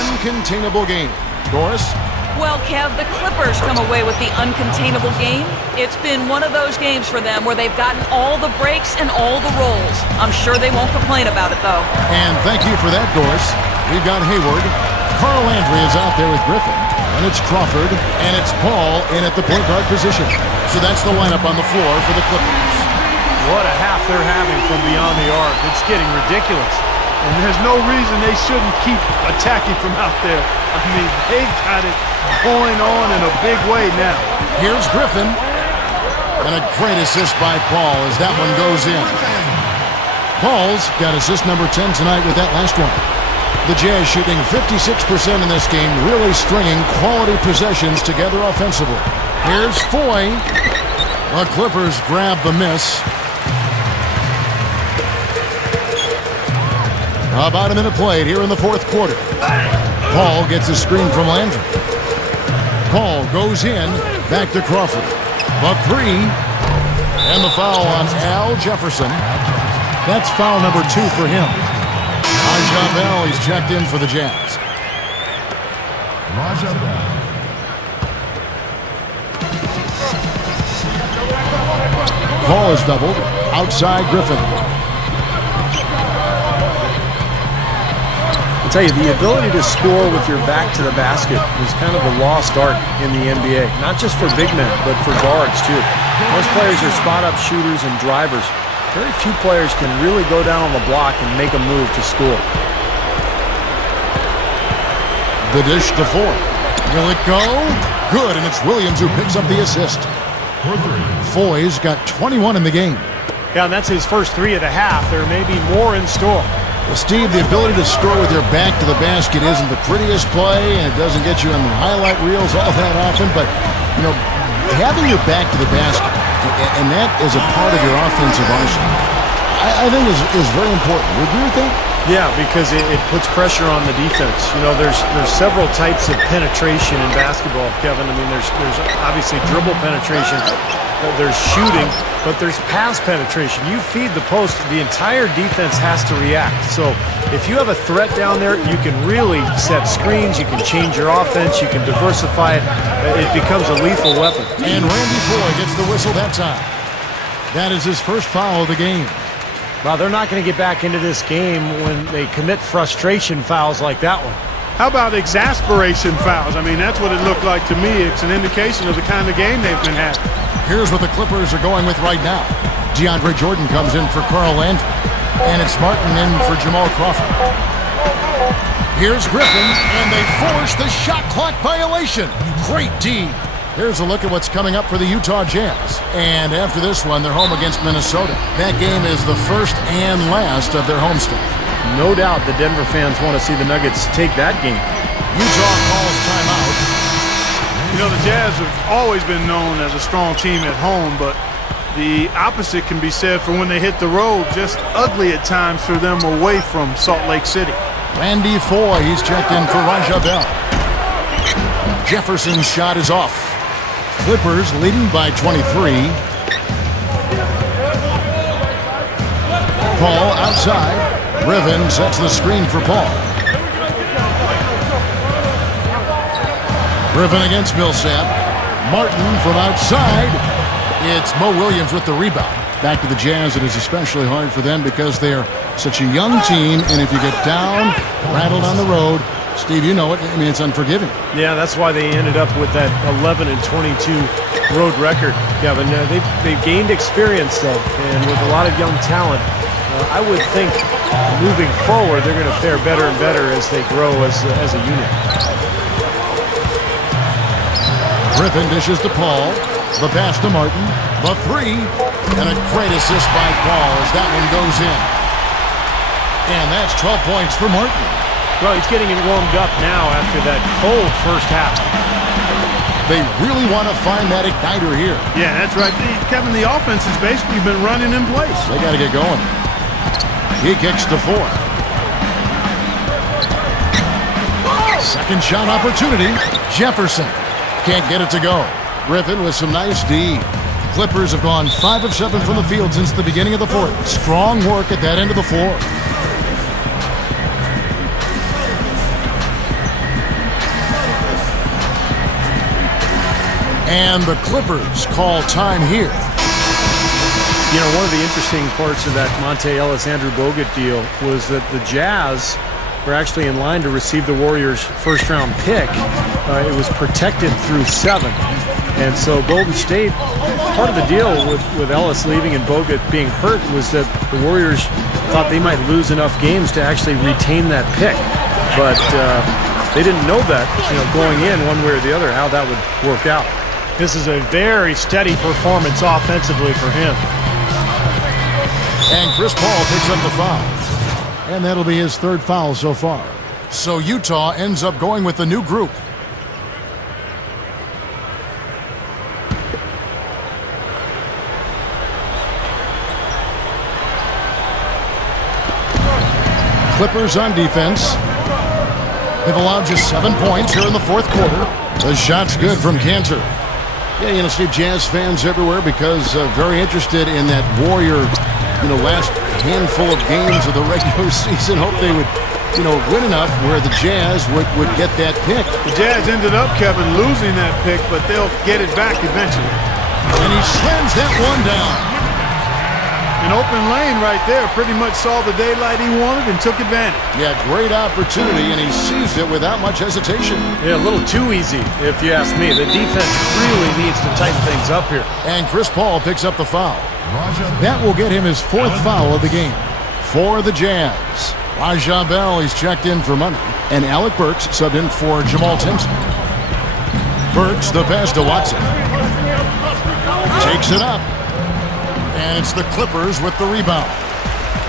uncontainable game. Doris? Well, Kev, the Clippers come away with the uncontainable game. It's been one of those games for them where they've gotten all the breaks and all the rolls. I'm sure they won't complain about it, though. And thank you for that, Doris. We've got Hayward. Carl Landry is out there with Griffin. And it's Crawford. And it's Paul in at the point guard position. So that's the lineup on the floor for the Clippers. What a half they're having from beyond the arc. It's getting ridiculous. And there's no reason they shouldn't keep attacking from out there. I mean, they've got it going on in a big way now. Here's Griffin. And a great assist by Paul as that one goes in. Paul's got assist number 10 tonight with that last one. The Jazz shooting 56% in this game, really stringing quality possessions together offensively. Here's Foy. The Clippers grab the miss. About a minute played here in the fourth quarter. Paul gets a screen from Landry. Paul goes in, back to Crawford. The three, and the foul on Al Jefferson. That's foul number 2 for him. Raja Bell, he's checked in for the Jazz. Raja Bell. Paul is doubled. Outside Griffin. I'll tell you, the ability to score with your back to the basket is kind of a lost art in the NBA. Not just for big men, but for guards, too. Most players are spot-up shooters and drivers. Very few players can really go down on the block and make a move to score. The dish to Foy. Will it go? Good, and it's Williams who picks up the assist. Foy's got 21 in the game. Yeah, and that's his first 3 of the half. There may be more in store. Well, Steve, the ability to score with your back to the basket isn't the prettiest play, and it doesn't get you in the highlight reels all that often, but, you know, having your back to the basket, and that is a part of your offensive arsenal, I think is very important. Would you agree with that? Yeah, because it puts pressure on the defense. You know, there's several types of penetration in basketball, Kevin. I mean, there's obviously dribble penetration, there's shooting, but there's pass penetration. You feed the post, the entire defense has to react. So if you have a threat down there, you can really set screens, you can change your offense, you can diversify it. It becomes a lethal weapon. And Randy Foy gets the whistle that time. That is his first foul of the game. Well, they're not going to get back into this game when they commit frustration fouls like that one. How about exasperation fouls? I mean, that's what it looked like to me. It's an indication of the kind of game they've been having. Here's what the Clippers are going with right now. DeAndre Jordan comes in for Carl Landry. And it's Martin in for Jamal Crawford. Here's Griffin, and they force the shot clock violation. Great D. Here's a look at what's coming up for the Utah Jazz. And after this one, they're home against Minnesota. That game is the first and last of their homestand. No doubt the Denver fans want to see the Nuggets take that game. Utah calls timeout. You know, the Jazz have always been known as a strong team at home, but the opposite can be said for when they hit the road. Just ugly at times for them away from Salt Lake City. Randy Foy, he's checked in for Raja Bell. Jefferson's shot is off. Clippers leading by 23. Paul outside. Riven sets the screen for Paul. Riven against Millsap. Martin from outside. It's Mo Williams with the rebound. Back to the Jazz. It is especially hard for them because they're such a young team, and if you get down, rattled on the road, Steve, you know it. I mean, it's unforgiving. Yeah, that's why they ended up with that 11-22 road record, Kevin. They've gained experience, though, and with a lot of young talent, I would think moving forward they're going to fare better and better as they grow as a unit. Griffin dishes to Paul. The pass to Martin. The three. And a great assist by Paul as that one goes in. And that's 12 points for Martin. Well, he's getting it warmed up now after that cold first half. They really want to find that igniter here. Yeah, that's right. Kevin, the offense has basically been running in place. They got to get going. He kicks to Foy. Second shot opportunity. Jefferson can't get it to go. Griffin with some nice D. The Clippers have gone 5 of 7 from the field since the beginning of the fourth. Strong work at that end of the floor. And the Clippers call time here. You know, one of the interesting parts of that Monte Ellis-Andrew Bogut deal was that the Jazz were actually in line to receive the Warriors' first-round pick. It was protected through 7. And so Golden State, part of the deal with Ellis leaving and Bogut being hurt was that the Warriors thought they might lose enough games to actually retain that pick. But they didn't know that, going in one way or the other, how that would work out. This is a very steady performance offensively for him. And Chris Paul picks up the foul. And that'll be his 3rd foul so far. So Utah ends up going with the new group. Clippers on defense. They've allowed just 7 points here in the 4th quarter. The shot's good from Cantor. Yeah, see Jazz fans everywhere because very interested in that Warrior, last handful of games of the regular season. Hope they would, win enough where the Jazz would get that pick. The Jazz ended up, Kevin, losing that pick, but they'll get it back eventually. And he slams that one down. An open lane right there. Pretty much saw the daylight he wanted and took advantage. Yeah, great opportunity, and he seized it without much hesitation. Yeah, a little too easy, if you ask me. The defense really needs to tighten things up here. And Chris Paul picks up the foul. That will get him his 4th foul of the game. For the Jazz, Raja Bell, he's checked in for money. And Alec Burks subbed in for Jamal Tinsley. Burks, the pass to Watson. Takes it up. And it's the Clippers with the rebound.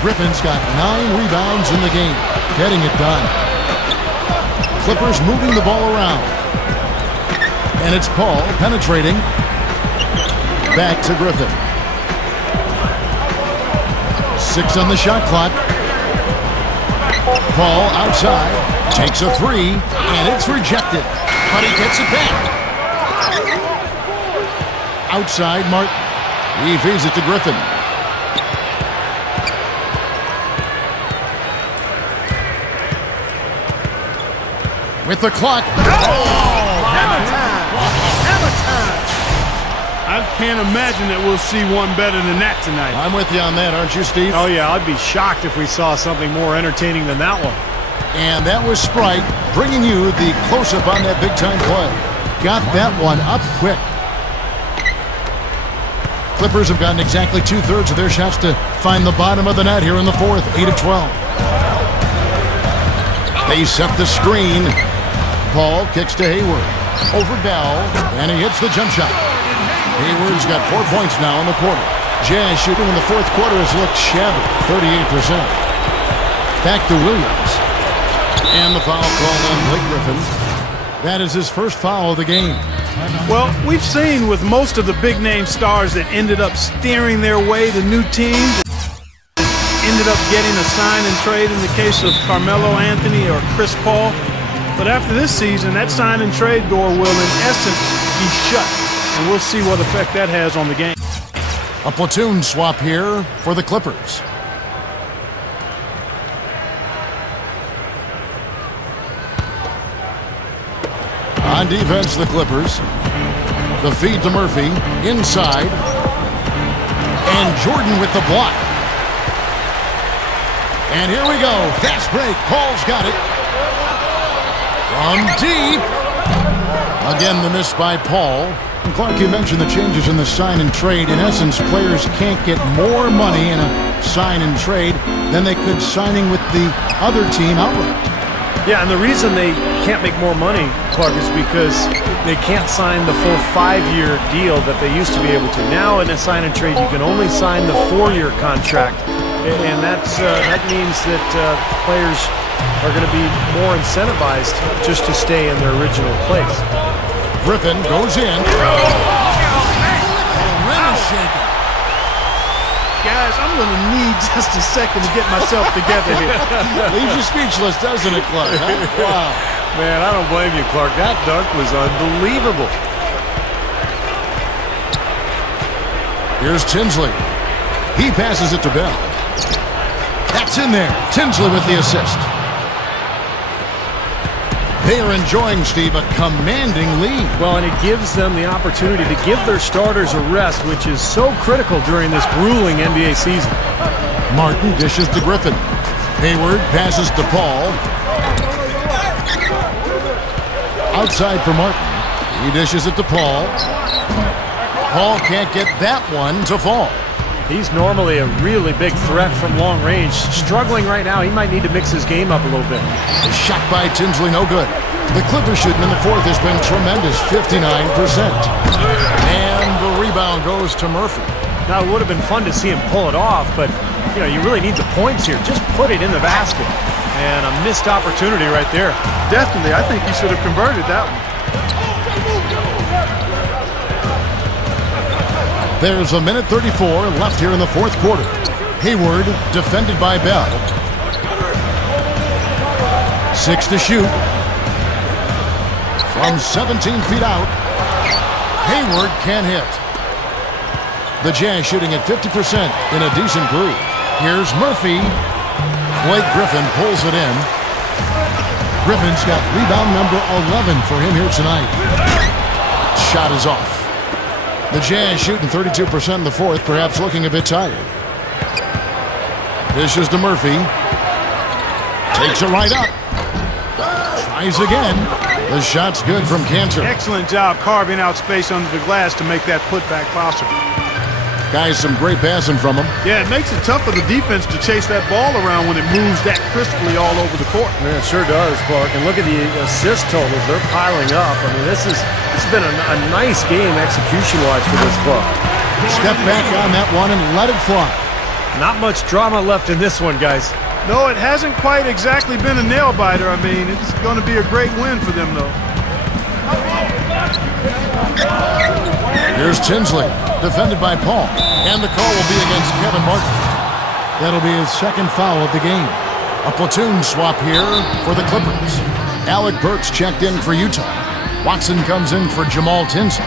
Griffin's got 9 rebounds in the game, getting it done. Clippers moving the ball around. And it's Paul penetrating. Back to Griffin. 6 on the shot clock. Paul outside, takes a 3, and it's rejected. But he gets it back. Outside, Martin. He feeds it to Griffin. With the clock. Hammer time! Hammer time! I can't imagine that we'll see one better than that tonight. I'm with you on that, aren't you, Steve? Oh, yeah, I'd be shocked if we saw something more entertaining than that one. And that was Sprite bringing you the close-up on that big-time play. Got that one up quick. Clippers have gotten exactly 2/3 of their shots to find the bottom of the net here in the 4th, 8 of 12. They set the screen. Paul kicks to Hayward. Over Bell, and he hits the jump shot. Hayward's got 4 points now in the quarter. Jazz shooting in the 4th quarter has looked shabby, 38%. Back to Williams. And the foul called on Blake Griffin. That is his 1st foul of the game. Well, we've seen with most of the big-name stars that ended up steering their way to new teams, ended up getting a sign and trade in the case of Carmelo Anthony or Chris Paul. But after this season, that sign and trade door will, in essence, be shut. And we'll see what effect that has on the game. A platoon swap here for the Clippers. On defense, the Clippers. The feed to Murphy. Inside. And Jordan with the block. And here we go. Fast break. Paul's got it. From deep. Again, the miss by Paul. And Clark, you mentioned the changes in the sign and trade. In essence, players can't get more money in a sign and trade than they could signing with the other team outright. Yeah, and the reason they can't make more money, Clark, is because they can't sign the full 5-year deal that they used to be able to. Now, in a sign and trade, you can only sign the 4-year contract, and that means that players are going to be more incentivized just to stay in their original place. Griffin goes in. Rim is shaking. Guys, I'm going to need just a second to get myself together here. Leaves you speechless, doesn't it, Clark? Huh? Wow. Man, I don't blame you, Clark. That dunk was unbelievable. Here's Tinsley. He passes it to Bell. That's in there. Tinsley with the assist. They are enjoying, Steve, a commanding lead. Well, and it gives them the opportunity to give their starters a rest, which is so critical during this grueling NBA season. Martin dishes to Griffin. Hayward passes to Paul. Outside for Martin. He dishes it to Paul. Paul can't get that one to fall. He's normally a really big threat from long range. Struggling right now. He might need to mix his game up a little bit. The shot by Tinsley, no good. The Clippers shooting in the fourth has been tremendous, 59%. And the rebound goes to Murphy. Now, it would have been fun to see him pull it off, but, you know, you really need the points here. Just put it in the basket. And a missed opportunity right there. Definitely. I think he should have converted that one. There's a minute 34 left here in the fourth quarter. Hayward defended by Bell. 6 to shoot. From 17 feet out. Hayward can't hit. The Jazz shooting at 50% in a decent groove. Here's Murphy. Blake Griffin pulls it in. Griffin's got rebound number 11 for him here tonight. Shot is off. The Jazz shooting 32% in the fourth, perhaps looking a bit tired. Dishes to Murphy. Takes it right up. Tries again. The shot's good from Cantor. Excellent job carving out space under the glass to make that putback possible. Guys, some great passing from him. Yeah, it makes it tough for the defense to chase that ball around when it moves that crisply all over the court. Yeah, it sure does, Clark. And look at the assist totals. They're piling up. I mean, this has been a nice game execution-wise for this club. Step back on that one and let it fly. Not much drama left in this one, guys. No, it hasn't quite exactly been a nail-biter. I mean, it's going to be a great win for them, though. Here's Tinsley, defended by Paul. And the call will be against Kevin Martin. That'll be his second foul of the game. A platoon swap here for the Clippers. Alec Burks checked in for Utah. Watson comes in for Jamal Tinsley.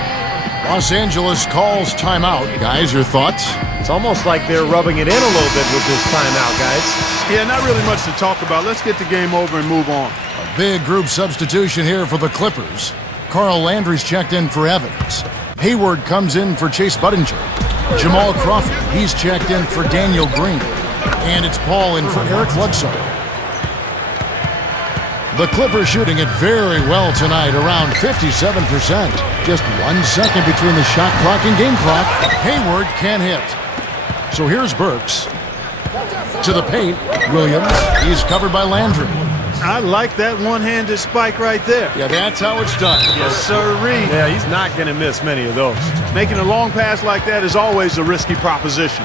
Los Angeles calls timeout. Guys, your thoughts? It's almost like they're rubbing it in a little bit with this timeout, guys. Yeah, not really much to talk about. Let's get the game over and move on. A big group substitution here for the Clippers. Carl Landry's checked in for Evans. Hayward comes in for Chase Budinger. Jamal Crawford, he's checked in for Daniel Green. And it's Paul in for Eric Bledsoe. The Clippers shooting it very well tonight, around 57%. Just 1 second between the shot clock and game clock. Hayward can't hit. So here's Burks. To the paint, Williams. He's covered by Landry. I like that one-handed spike right there. Yeah, that's how it's done. Yes, sirree. Yeah, he's not going to miss many of those. Making a long pass like that is always a risky proposition.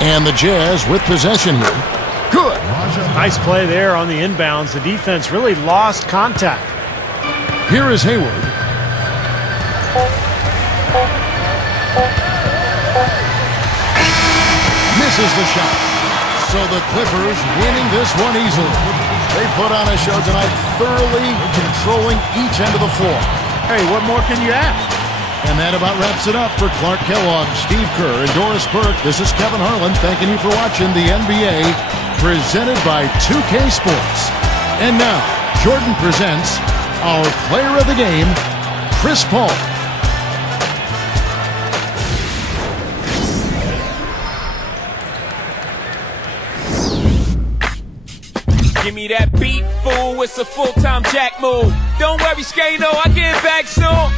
And the Jazz with possession here. Good. Nice play there on the inbounds. The defense really lost contact. Here is Hayward. Misses the shot. So the Clippers winning this one easily. They put on a show tonight, thoroughly controlling each end of the floor. Hey, what more can you ask? And that about wraps it up for Clark Kellogg, Steve Kerr, and Doris Burke. This is Kevin Harlan thanking you for watching the NBA presented by 2K Sports. And now, Jordan presents our player of the game, Chris Paul. Give me that beat, fool. It's a full-time jack move. Don't worry, Skano, I get back soon.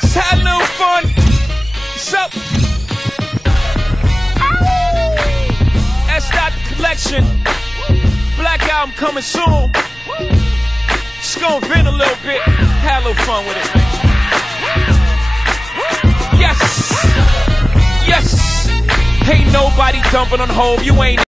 Just had a little fun. What's up? That's not the collection. Black album coming soon. Just gonna vent a little bit. Have a little fun with it. Yes. Yes. Ain't nobody dumping on home. You ain't.